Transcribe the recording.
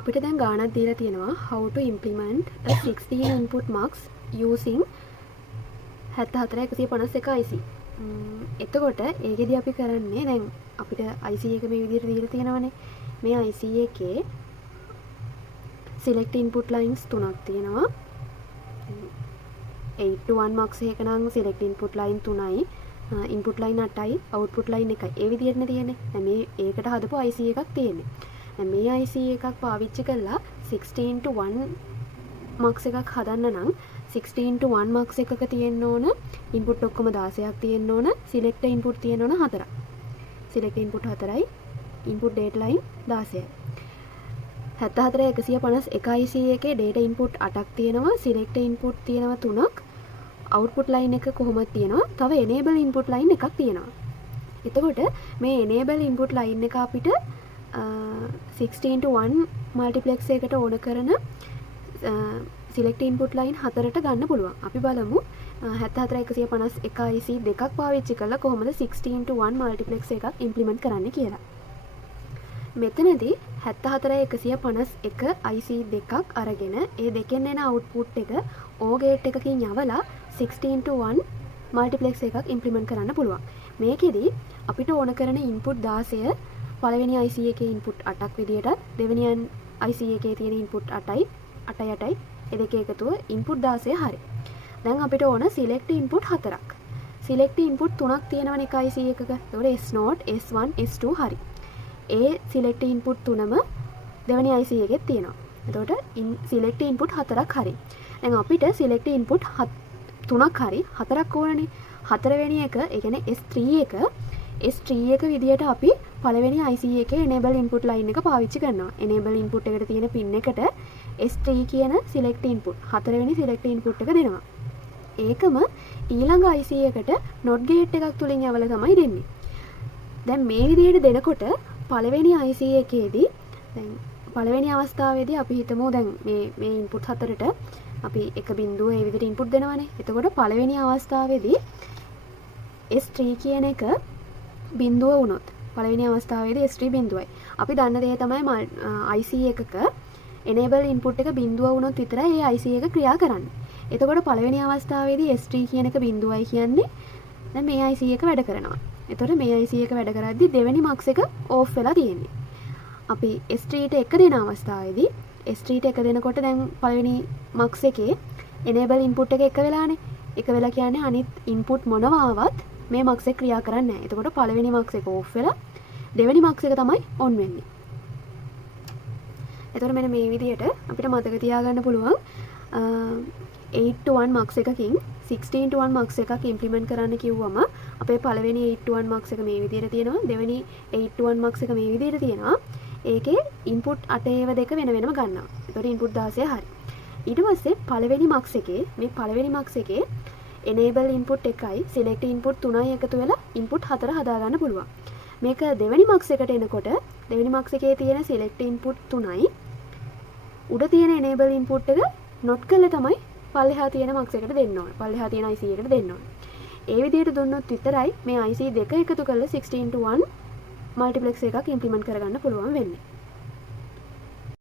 අපිට දැන් ගානක් දීලා තියෙනවා how to implement a 16 input mux using 74151 IC. එතකොට ඒකෙදි අපි කරන්නේ දැන් අපිට IC එක මේ විදිහට දීලා තියෙනවනේ. මේ IC එකේ select input lines තුනක් තියෙනවා. 8 to 1 mux එක නම් select input line 3යි, input line 8යි, output line 1යි. ඒ විදිහටනේ තියෙන්නේ. දැන් මේ ඒකට හදපු IC එකක් තියෙන්නේ. මේ IC එකක් පාවිච්චි කරලා 16 to 1 mux එකක් හදන්න නම් 16 to 1 mux එකක තියෙන්න ඕන input ඔක්කොම 16ක් තියෙන්න ඕන, select input තියෙන්න ඕන 4ක්. select input 4යි, input data line 16යි. 74151 IC එකේ data input 8ක් තියෙනවා, select input තියෙනවා 3ක්, output line එක කොහොමද තියෙනවා, තව enable input line එකක් තියෙනවා. එතකොට මේ enable input line එක අපිට 16 to 1 multiplex එකට ඕන කරන select input line 4ට ගන්න පුළුවන්. අපි බලමු 74151 IC දෙකක් පාවිච්චි කරලා කොහොමද 16 to 1 multiplex එකක් implement කරන්න කියලා. මෙතනදී 74151 IC දෙකක් අරගෙන ඒ දෙකෙන් එන output එක OR gate එකකින් යවලා 16 to 1 multiplex එකක් implement කරන්න පුළුවන්. මේකෙදි අපිට ඕන කරන input 16 පළවෙනි IC එකේ input 8ක් විදියට, දෙවෙනි IC එකේ තියෙන input 8යි, 8යි 8යි, ඒ දෙක එකතුව input 16 හරි. දැන් අපිට ඕන select input 4ක්. select input 3ක් තියෙනවනේ එක IC එකක. ඒතකොට S0, S1, S2 හරි. ඒ select input 3ම දෙවෙනි IC එකෙත් තියෙනවා. එතකොට select input 4ක් හරි. දැන් අපිට select input 3ක් හරි 4ක් ඕනනේ. හතරවෙනි එක, ඒ කියන්නේ S3 එක, S3 එක විදියට අපි පළවෙනි IC එකේ enable input line එක පාවිච්චි කරනවා. enable input එකට තියෙන pin එකට S3 කියන select input, හතරවෙනි select input එක දෙනවා. ඒකම ඊළඟ IC එකට not gate එකක් තුලින් යවලා තමයි දෙන්නේ. දැන් මේ විදියට දෙනකොට පළවෙනි IC එකේදී දැන් පළවෙනි අවස්ථාවේදී අපි හිතමු දැන් මේ input හතරට අපි එක බිඳුව ඒ විදිහට input දෙනවානේ. එතකොට පළවෙනි අවස්ථාවේදී S3 කියන එක බිඳුව වුණොත් පළවෙනි අවස්ථාවේදී S3 බිඳුවයි. අපි දන්න දේ තමයි IC එකක enable input එක බිඳුව වුණොත් විතරයි ඒ IC එක ක්‍රියා කරන්නේ. එතකොට පළවෙනි අවස්ථාවේදී S3 කියන එක බිඳුවයි කියන්නේ දැන් මේ IC එක වැඩ කරනවා. එතකොට මේ IC එක වැඩ කරද්දි දෙවෙනි mux එක off වෙලා තියෙන්නේ. අපි S3 ට 1 දෙන අවස්ථාවේදී S3 ට 1 දෙනකොට දැන් පළවෙනි mux එකේ enable input එක 1 වෙලානේ. 1 වෙලා කියන්නේ අනිත් input මොනවා ආවත් මේ mux එක ක්‍රියා කරන්නේ නැහැ. එතකොට පළවෙනි mux එක off වෙලා දෙවෙනි mux එක තමයි on වෙන්නේ. එතකොට මෙන්න මේ විදිහට අපිට මතක තියාගන්න පුළුවන් 8 to 1 mux එකකින් 16 to 1 mux එකක් implement කරන්න කිව්වම අපේ පළවෙනි 8 to 1 mux එක මේ විදිහට තියෙනවා, දෙවෙනි 8 to 1 mux එක මේ විදිහට තියෙනවා. ඒකේ input 8 ඒව දෙක වෙන වෙනම ගන්නවා. එතකොට input 16 හරි. ඊට පස්සේ පළවෙනි mux එකේ මේ පළවෙනි mux එකේ enable input 1යි select input 3යි එකතු වෙලා input 4 හදා ගන්න පුළුවන්. මේක දෙවෙනි mux එකට එනකොට දෙවෙනි mux එකේ තියෙන select input 3යි උඩ තියෙන enable input එක not කරලා තමයි පල්ලෙහා තියෙන mux එකට දෙන්න ඕනේ. පල්ලෙහා තියෙන IC එකට දෙන්න ඕනේ. ඒ විදිහට දුන්නොත් විතරයි මේ IC දෙක එකතු කරලා 16 to 1 multiplex එකක් implement කරගන්න පුළුවන් වෙන්නේ.